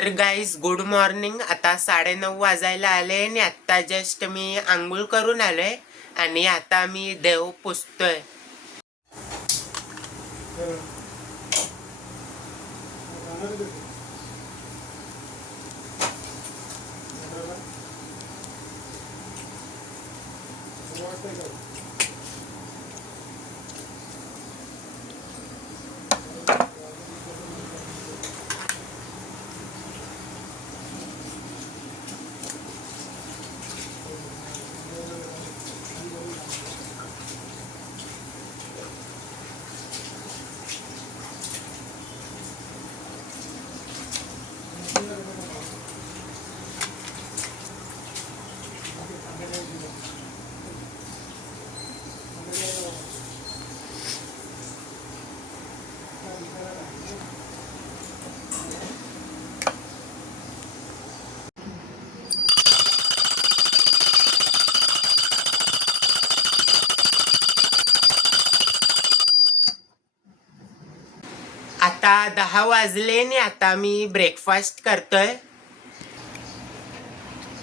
तर guys good morning. आता 9:30 वाजायला आले आणि आत्ता जस्ट मी आंघोळ करून आलोय आणि आता मी देव पुजतोय. आता 10 वाजले आणि आता मी ब्रेकफास्ट करतोय.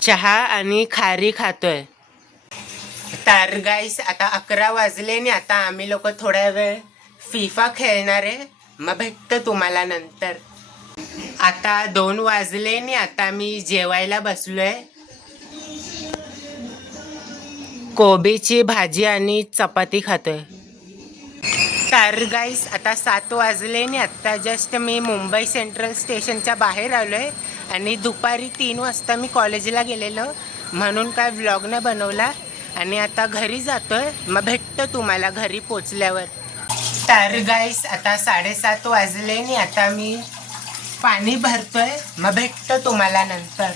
चहा आणि खारी खातोय. तर गाईस आता 11 वाजले आणि आता आम्ही लोक थोड्या वेळ फिफा खेळणार आहे. मग भेटतो तुम्हाला नंतर. आता 2 वाजले आणि आता मी जेवायला बसलोय. कोबीची भाजी आणि चपाती खातोय. तर गाईस आता 7 वाजले आणि आत्ता जस्ट मी मुंबई सेंट्रल स्टेशनच्या बाहेर आलोय आणि दुपारी 3 वाजता मी कॉलेजला गेलेलो म्हणून काय व्लॉग नाही बनवला आणि आता घरी जातोय. मग भेटतो तुम्हाला घरी पोचल्यावर. तर गाईस आता 7:30 वाजले आणि आता मी पाणी भरतोय. मग भेटतो तुम्हाला नंतर.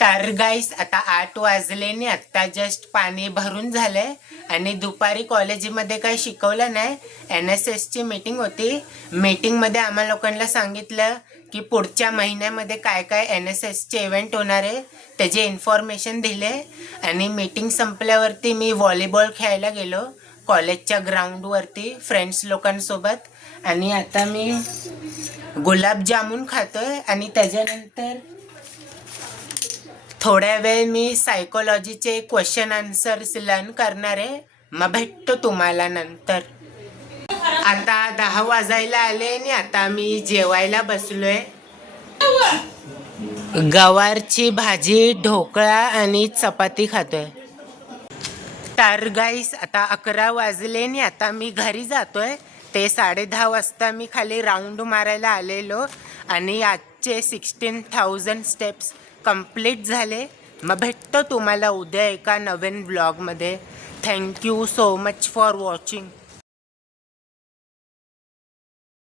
तर गाईस आता 8 वाजले आणि आत्ता जस्ट पाणी भरून झालंय आणि दुपारी कॉलेजमध्ये काही शिकवलं नाही. NSSची मीटिंग होती. मीटिंगमध्ये आम्हा लोकांना सांगितलं की पुढच्या महिन्यामध्ये काय काय NSSचे इव्हेंट होणार आहे त्याचे इन्फॉर्मेशन दिले आणि मीटिंग संपल्यावरती मी व्हॉलीबॉल खेळायला गेलो कॉलेजच्या ग्राउंडवरती फ्रेंड्स लोकांसोबत. आणि आता मी गुलाबजामुन खातोय आणि त्याच्यानंतर थोड्या वेळ मी सायकोलॉजीचे क्वेश्चन आन्सर्स लर्न करणार आहे. मग भेटतो तुम्हाला नंतर. आता 10 वाजायला आले आणि आता मी जेवायला बसलोय. गवारची भाजी, ढोकळा आणि चपाती खातोय. तर गाईस आता 11 वाजले आणि आता मी घरी जातोय. ते 10:30 वाजता मी खाली राऊंड मारायला आलेलो आणि आजचे 16,000 स्टेप्स कंप्लीट झाले. मग भेटतो तुम्हाला उद्या एका नवीन व्लॉगमध्ये. Thank you so much for watching.